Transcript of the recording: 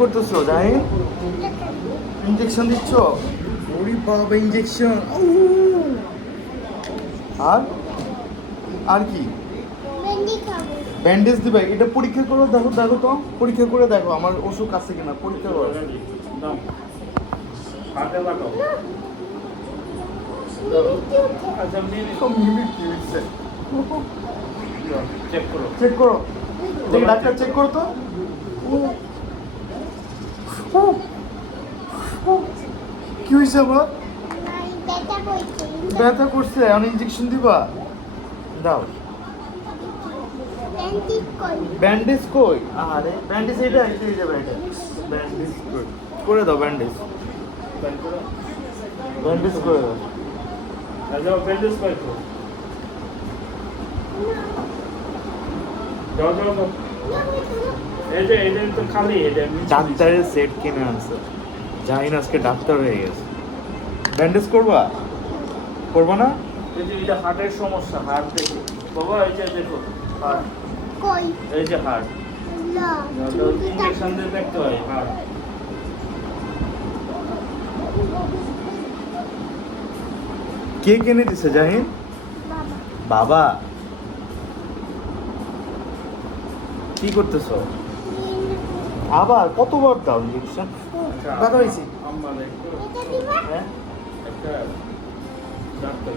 করতেছো যাই ইঞ্জেকশন দিচ্ছ? ওরে বাবা ইঞ্জেকশন। আর আর কি ব্যান্ডেজ দিবে? এটা পরীক্ষা করো, দেখো দেখো তো, পরীক্ষা করে দেখো আমার অসুখ আছে কিনা, পরীক্ষা করো। চেক করো। চেক করো, দেখি ডাক্তার চেক করো তো। কি হয়েছে আমার? ব্যথা করছে, আমি ইঞ্জেকশন দিবা? দাও। ব্যান্ডেজ কই? আরে ব্যান্ডেজ এটা এই যাবে, এটা ব্যান্ডেজ কই? করে দাও ব্যান্ডেজ, ব্যান্ডেজ করে দাও। যাও ব্যান্ডেজ করে দাও। যাও যাও যাও। এটা তো খালি এটা ডাক্তারের সেট কিনে আনছে, জাহিন আজকে ডাক্তার হয়ে গেছে। ব্যান্ডেজ করবা? করবা না? এই যে এটা হার্টের সমস্যা, হার্ট দেখো বাবা, এই যে দেখো হার্ট, কই এই যে হার্ট, লা ইঞ্জেকশন দিয়ে দেখতে হয় হার্ট। কে কিনে দিছে জাহিন? বাবা বাবা। কি করতেছো? আবার কতবার দাও ইঞ্জেকশন? ব্যথা হয়েছে? আম্মা দেখো এটা দিবা হ্যাঁ একটা ডাক্তার